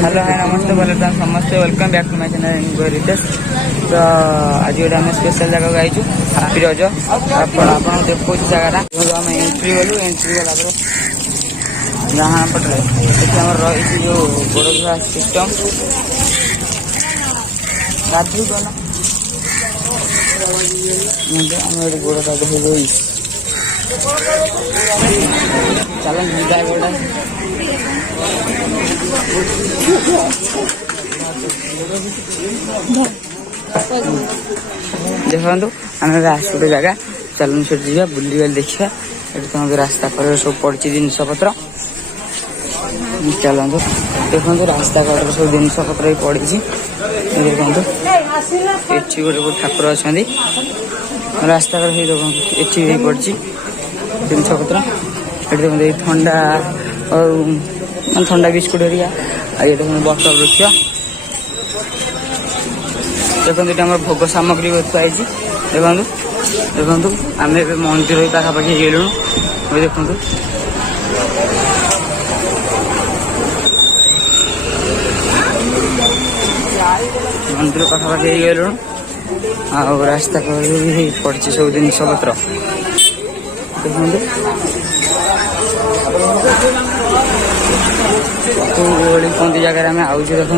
Hello hi नमस्ते बोले समस्ते welcome back to my channel Ritesh. तो आज गोटे आम स्पेशल जगह आईचु हापी रज आप देखो जगह आम एंट्री गलु एंट्री गला जहाँ पटे रही जो गोड़ धुआ सिस्टम गाधु गला गोड़ गाधो चल गोड़ा देखो आम आस गोटे जगह चलन से जा बुली देखा तुम रास्ता पर सब पड़ी जिनस पत्र चलते देखो रास्ता कड़ सब जिनस पत्र पड़ी देखो ये गोटे ठाकुर अच्छा रास्ता कड़ देखो ये पड़ी जिनस पत्र ये देखो ठंडा और ठंडा बिस्कुट हरिया ये देखो बटल रखिया देखो ये भोग सामग्री थुआई देखो देखो आम मंदिर पाखापाखि गलु देखो मंदिर पाखापाखि गलु आ रास्ता पड़ी सब जिनस पत्र देखो कौन जगह आम आउ देखो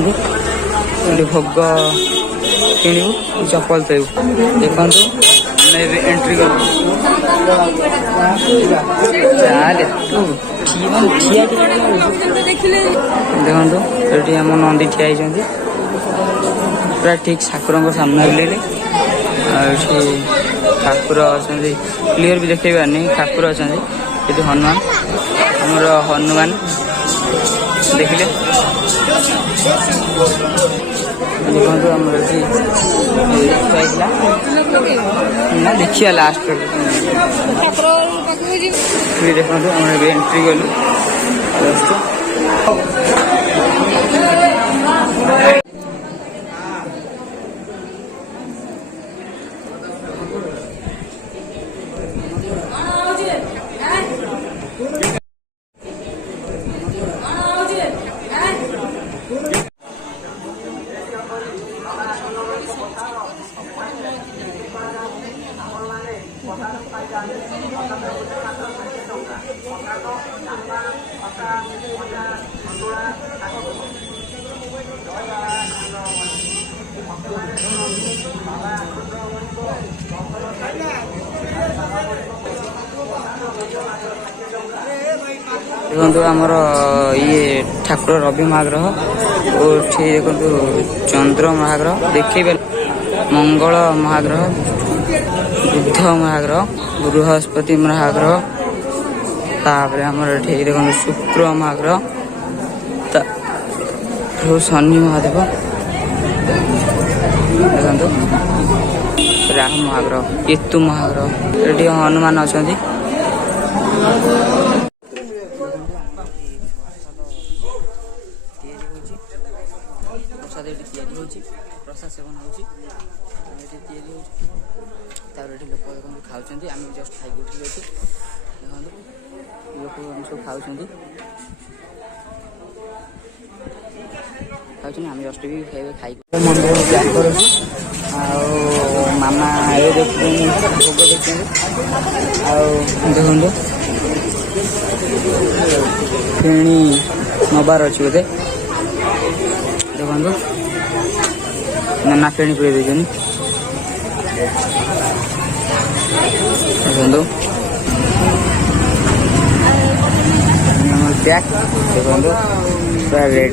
भोग किणु चप्पल पेउ देखो आम एंट्री कलु देखो ये आम नंदी ठिया पूरा ठीक ठाकुर सामने बुले ठाकुर अच्छा क्लीयर भी देखे नहीं ठाकुर अच्छा ये हनुमान आमर हनुमान देखिले देखो आमर ना देखिए लास्ट देखो आम एंट्री गलु देखो आमर ये ठाकुर रवि महाग्रह और देखो चंद्र महाग्रह देखे मंगल महाग्रह बुद्ध महाग्रह बृहस्पति महाग्रह तापर आमर देखो शुक्र महाग्रह शनि महादेव देखो राहु महाग्रह केतु महाग्रह ये हनुमान अच्छा प्रसाद ये प्रसाद सेवन हो लोक खाऊँ आम जस्ट खाई उठी अच्छे देखो लोक सब खाऊँ आम जस्ट भी खाई मंदिर ब्याक कर मामा ये देख भोग देखते देखो फेणी नबार अच्छी बोधे देखो ना फेणी पुरे देखो ब्याक देखो पूरा रेड